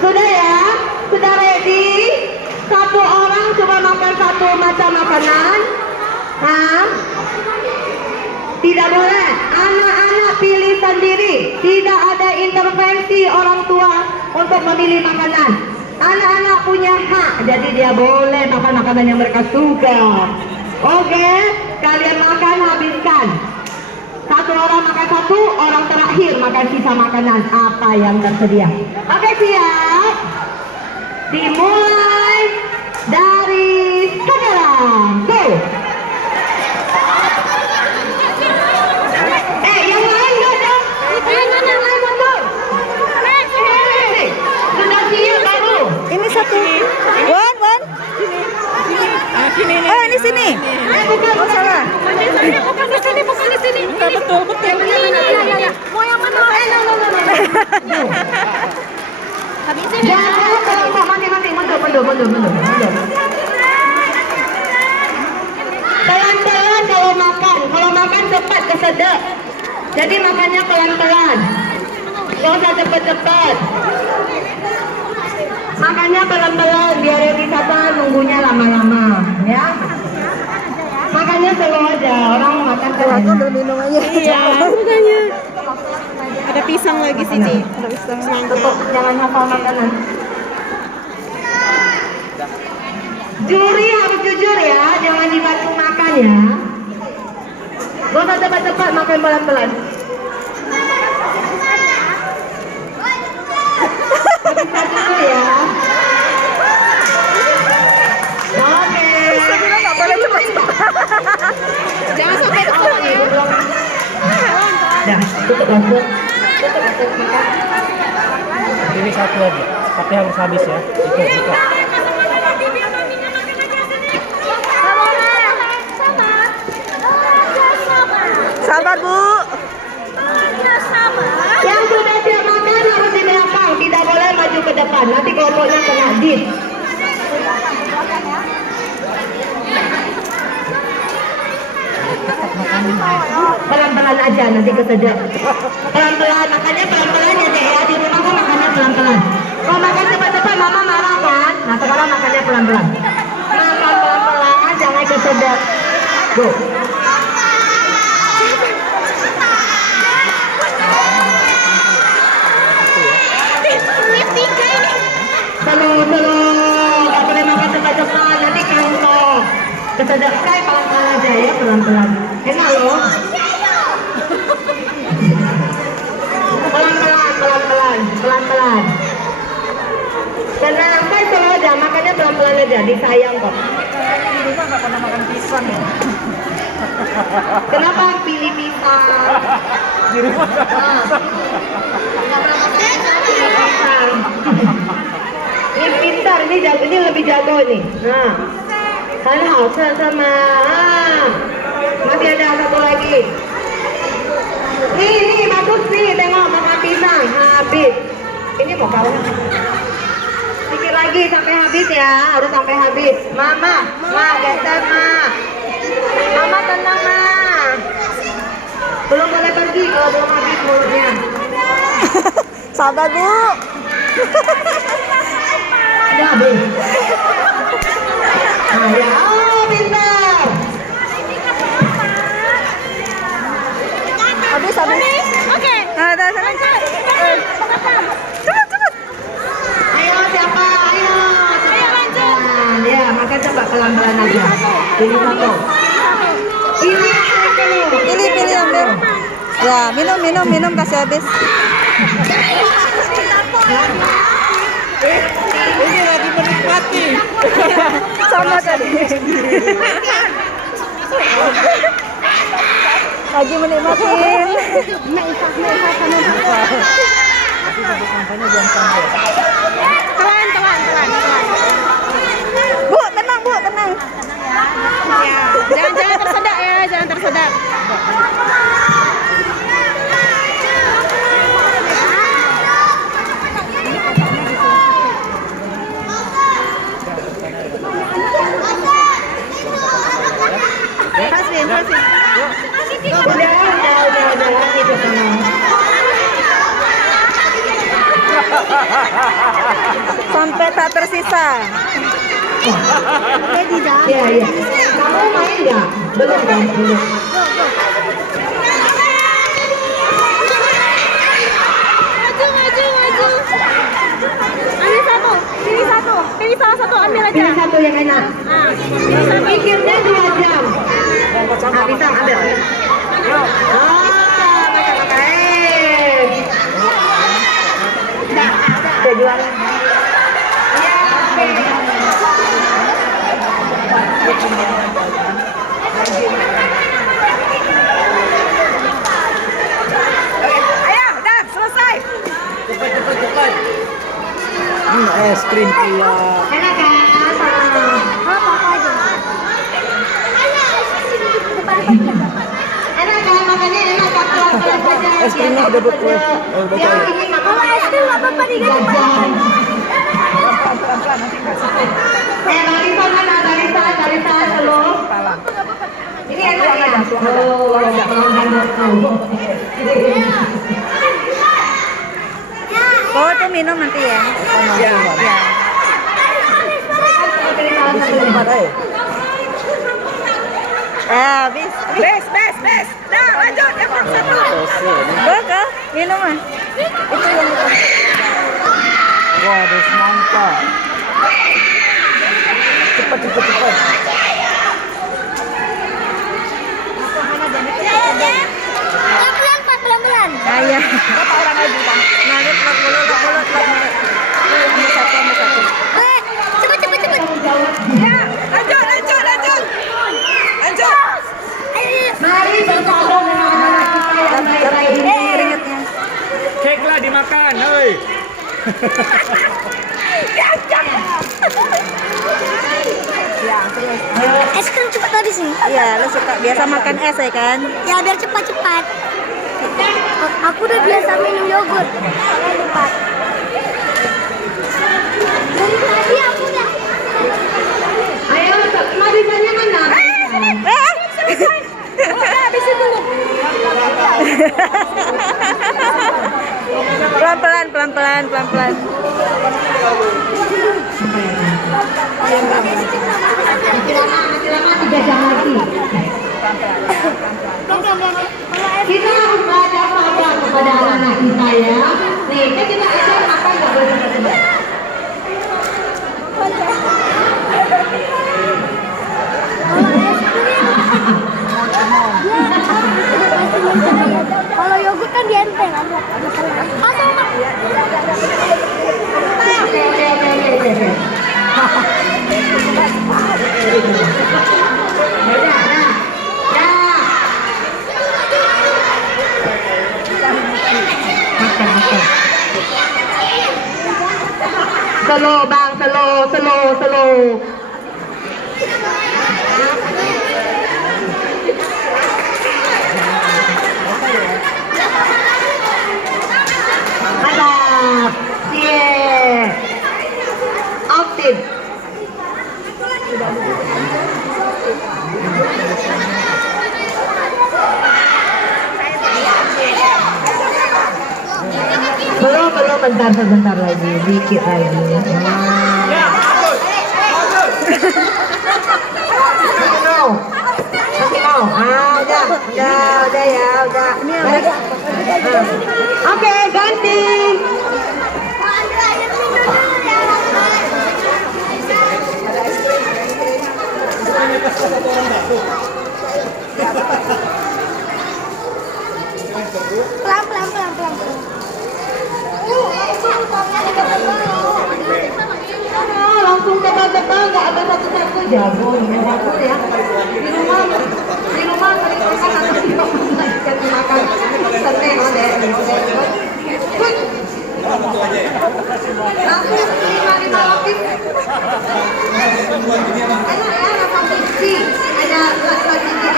Sudah ya? Sudah ready? Satu orang cuma makan satu macam makanan? Hah? Tidak boleh. Anak-anak pilih sendiri. Tidak ada intervensi orang tua untuk memilih makanan. Anak-anak punya hak, jadi dia boleh makan makanan yang mereka suka. Oke, kalian makan, habiskan. Satu orang makan satu, orang terakhir makan sisa makanan apa yang tersedia. Oke, siap? Dimulai dari sekarang. Go! Yang lain nggak ada? Yang lain mundur. Sudah siap baru? Ini satu. Wan. Sini. Oh, ini sini. Bukan, Oh, salah. Bukan di sini. Betul. Ya. Mau yang mana? Habisin ya. Jangan kelompok masing-masing, mundur. Pelan-pelan kalau makan cepat kesedek. Jadi makannya pelan-pelan. Gak usah cepet-cepet. Makannya pelan-pelan biar yang wisata nunggunya lama-lama, ya. Makannya slow aja, orang makan Aku slow. ambil minum aja. Iya, makanya. Ada pisang lagi sini. Ada pisang. Tutup, jangan hafal makanan. Juri harus jujur ya, jangan dibantu makan ya. Gak usah cepat-cepat, makan pelan-pelan. Bisa dulu ya. Oke. Saya bilang nggak boleh cepat-cepat. Jangan sampai ketawa ya. Dah, tutup langsung. Makan. Ini satu aja, tapi harus habis ya. Itu buka. Sabar, Bu. Yang sudah siap makan harus di belakang, tidak boleh maju ke depan. Nanti kelompoknya kena dis. Pelan-pelan aja nanti kesedek. Pelan-pelan, makanya pelan-pelan ya Dek ya. Di rumah kok makannya pelan-pelan. Kalau makan cepat-cepat mama marah kan? Nah sekarang makannya pelan-pelan. Makan pelan-pelan, jangan kesedek. Go. Slow, gak boleh makan cepat-cepat, nanti kantong. Kesedek kayak pelan-pelan aja ya, pelan-pelan. Enak loh. Pelan-pelan. Tenang, saya slow aja, makannya pelan-pelan aja, disayang kok. Di rumah nggak pernah makan pisang ya. Kenapa pilih pisang? Di rumah nggak Pisang. Ini pintar, ini lebih jago nih. Nah, kan sama. Masih ada satu lagi. Nih, bagus nih, tengok makan pisang habis. Ini mau kawan. Sedikit lagi sampai habis ya, harus sampai habis. Mama, geser Mama tenang Belum boleh pergi kalau belum habis mulutnya. Sabar, Bu. Udah habis. Nah, ya, pintar. Habis. Oke. Nah, dah sana. Cepat. Ayo siapa? Ayo lanjut. Ya, makan coba pelan-pelan aja. Pilih satu. Pilih ambil. Ya, minum kasih habis. Ini lagi menikmati. Sama tadi. Lagi menikmatin. Pelan. Bu, tenang. Ya, jangan tersedak ya, jangan tersedak. Hasin. Udah, gitu tenang. Elsa. Iya, iya. Kamu main nggak? Belum kan? Belum. Pilih salah satu, ambil aja. Pilih satu yang enak. Pikirnya 2 jam. Bisa ambil. Udah jualan. Ayo, udah selesai. Cepat. Es krim pula. Enak kan? Enak kan? Makanya enak kan pelan-pelan saja. Es krimnya udah betul. Ya, ini nggak apa-apa. Es krim nggak apa-apa diganti. Barista, halo. Ini enak ya? Oh, tuh minum nanti ya. Ya. Ya. Habis. Bes. Nah, lanjut yang satu. Ke minum ah. Wah, ada semangka. Cepat. Pelan-pelan. Ayah. Berapa orang lagi, Bang? Nugget lap mulut. Ambil satu. Cepet. Ya, lanjut. Lanjut. Mari bersama dengan anak kita yang baik-baik ini. Keringetnya. Cake lah dimakan, hei. Es krim cepat habis nih. Iya, lo suka biasa makan es ya kan? Ya biar cepat. Aku udah biasa minum yogurt. Cepat. Dari tadi aku udah. Ayo, Marisanya mana? Udah habisin dulu. Pelan-pelan. Masih lama 3 jam lagi. Kita harus belajar sabar kepada anak-anak kita ya. Nih, kan kita ajar makan nggak boleh cepat-cepat. Kalau yogurt kan dienteng. Oke. Slow bang, slow. Mantap, yeah, aktif. Belum, bentar lagi, dikit lagi. Masih mau. Udah. Oke, ganti. Pelan. Langsung tebal-tebal, nggak ada satu-satu jago ini aku ya. Di rumah mereka makan sate model. Langsung 5 lapis. Enak ya, rasa crispy. Ada rasa gigi.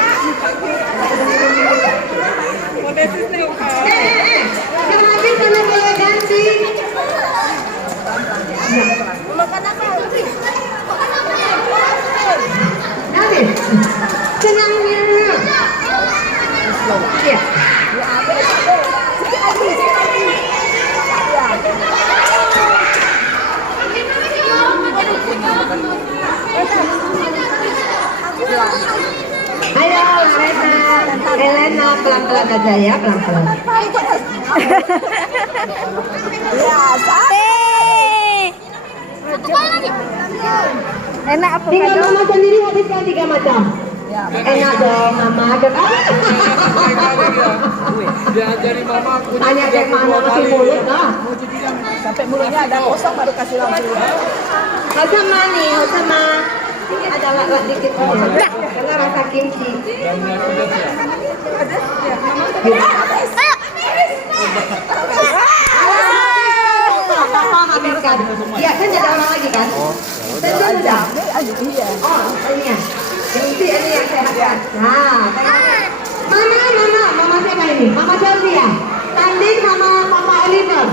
Jangan habis karena boleh ganti. Habis. Senangnya. Iya. pelan-pelan aja ya, pelan-pelan. Enak apa Tinggal mama sendiri habiskan 3 macam. Enak dong mama. Diajari mama aku Tanya kayak mana masih mulut lah. Sampai mulutnya ada kosong baru kasih lampu. Hosama nih, Hosama. Ini ada lak-lak dikit aja. Karena rasa kimchi. Papa habiskan. Iya kan ada orang lagi kan? Tentu udah. Oh, ini ya. Kimchi ini yang sehat. Nah, Mama siapa ini? Mama Chelsea ya? Tanding sama Papa Oliver.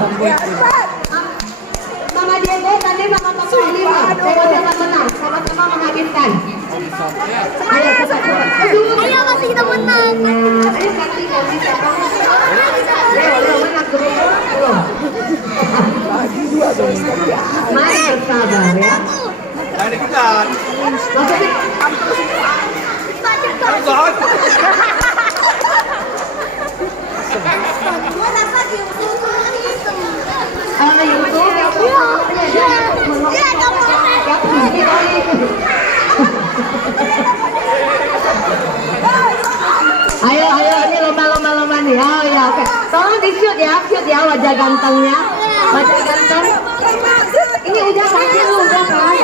Mama Diego tanding sama Papa Oliver. Tengok siapa menang. Sama-sama menghabiskan. Ayo cepat. Ayo masih kita menang. Ayo ganti siapa? Ayo menang belum. Mari bersabar ya. Ini kita. Maksudnya Ayo, ini lomba nih. Oh ya, oke. Tolong di shoot ya wajah gantengnya. Wajah ganteng. Ini udah kan? Udah kan?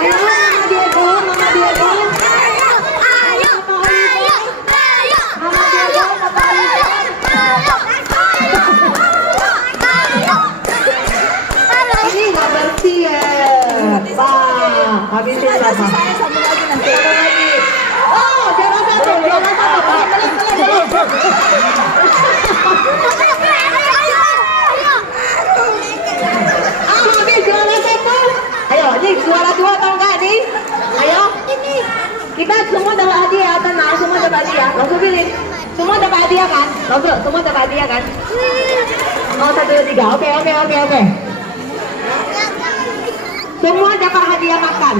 Ayo, Mama Diego. Mama Diego, Papa Oliver. Ini nggak bersih ya. Habisin Papa. Sambung lagi nanti. Satu lagi. Oh, juara satu. Habis juara satu. Ayo, ini juara 2 atau enggak nih? Ayo. Kita semua dapat hadiah, tenang, semua dapat hadiah. Langsung pilih. Semua dapat hadiah kan? Langsung, semua dapat hadiah kan? Oh, 1, 2, 3. Oke. Semua dapat hadiah makan.